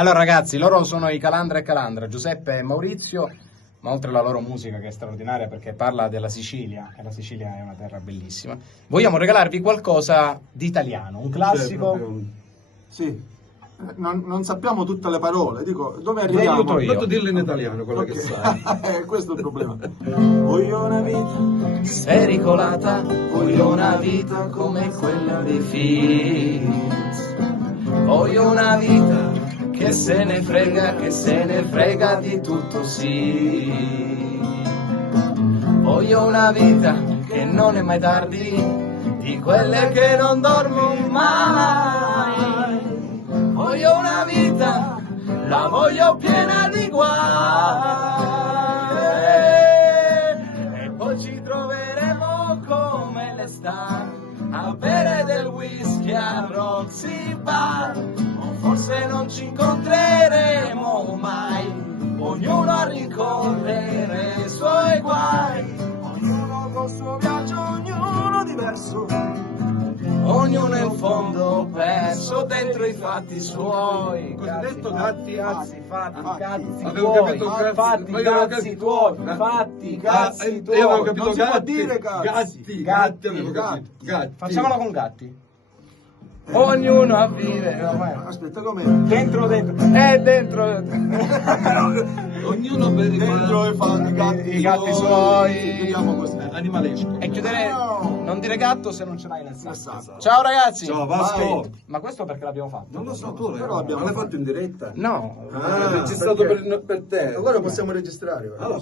Allora ragazzi, loro sono i Calandra e Calandra, Giuseppe e Maurizio, ma oltre alla loro musica che è straordinaria perché parla della Sicilia, e la Sicilia è una terra bellissima, vogliamo regalarvi qualcosa di italiano, un classico. Sì. Non sappiamo tutte le parole, dico, dove Vi arriviamo? aiuto io. Tanto dirlo in italiano, quello che sai. Questo è il problema. Voglio una vita Sericolata, voglio una vita come quella dei Fields. Voglio una vita che se ne frega di tutto, sì. Voglio una vita che non è mai tardi, di quelle che non dormo mai. Voglio una vita, la voglio piena di guai. E poi ci troveremo come le star a bere del whisky a Roxy Bar. O forse non ci incontreremo mai, ognuno a ricorrere i suoi guai. Ognuno col suo viaggio, ognuno diverso, ognuno in fondo perso dentro i fatti suoi. Cosiddetto fatti Avevo tuoi, capito cazzi, fatti ma io avevo cazzi capito- tuoi, fatti cazzi tuoi. Io avevo capito Non si può gatti, dire cazzi. gatti, avevo capito, gatti. Facciamola con gatti. Ognuno a vivere, Aspetta, com'è? dentro, dentro, Ognuno per i Dentro i i gatti suoi. Vediamo così. animalesco. E chiudere, non dire gatto se non ce l'hai nel Nel sacco. sacco. Ciao ragazzi. Ciao Vasco. Ma questo perché l'abbiamo fatto? Non lo so, tu Però abbiamo l'hai fatto in diretta? No. Ah, registrato per te. Allora possiamo registrare. Allora,